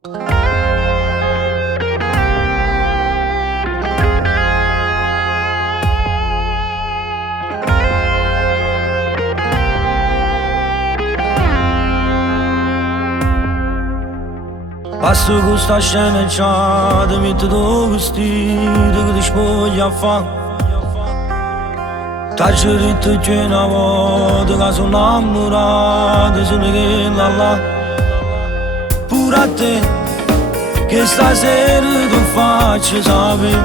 Passo con sta sceneggiata, metto tuo vestito che ti spoglia a fa. T'ho detto che una volta che sono innamorato, sono che là. Pure a te, che stasera ti faccio sapere,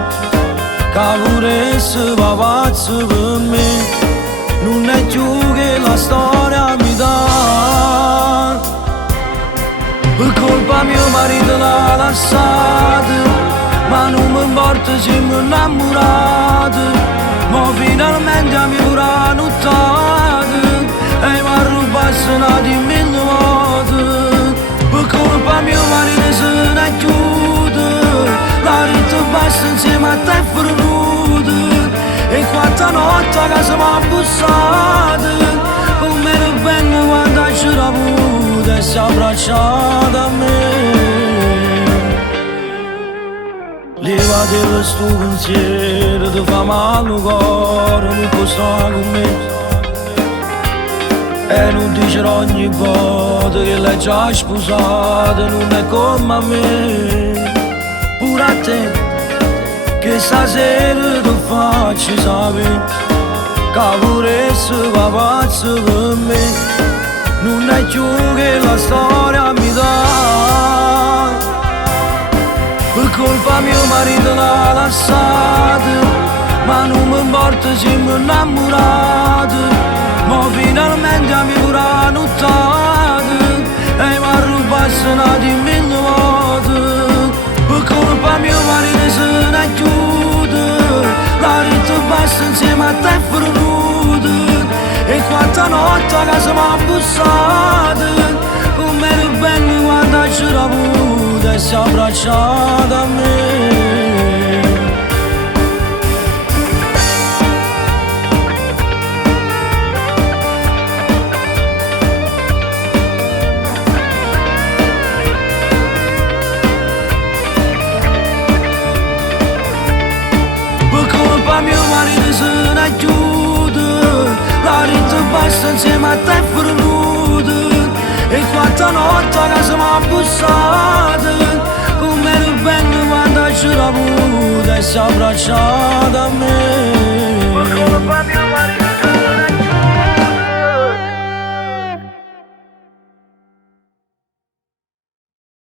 che pure se va pazzo per me, non è più che la storia mi dà. Per colpa mio marito l'ha lasciato, ma non mi importa se mi innamorato, ma finalmente mi avrà nottato e mi ha rubato una di mille volte. Per colpa mio marito se ne chiude, la rete basta insieme a te è venuto, e quanta notte a casa mi ha bussato, come era bello quando c'era avuto e si è abbracciato a me. Levati questo pensiero, ti fa male il cuore, non può stare con me. E non dicerò ogni volta che l'hai già sposata, non è come a me. Pure a te, che stasera ti faccio sapere, che pure se va pazzo per me, non è più che la storia mi dà. Per colpa mio marito l'ha lasciato, ma non mi importa se mi innamorato, ma finalmente mi avrà nottato e mi ha rubato una di mille volte. Per colpa mio marito se ne chiude, la rete basta insieme a te è venuto, e quanta notte a casa mi ha bussato, come era bello quando c'era avuto e si è abbracciato a me. Per colpa mio marito se ne chiude, la rete basta insieme a te è venuto, e quanta notte a casa mi ha bussato,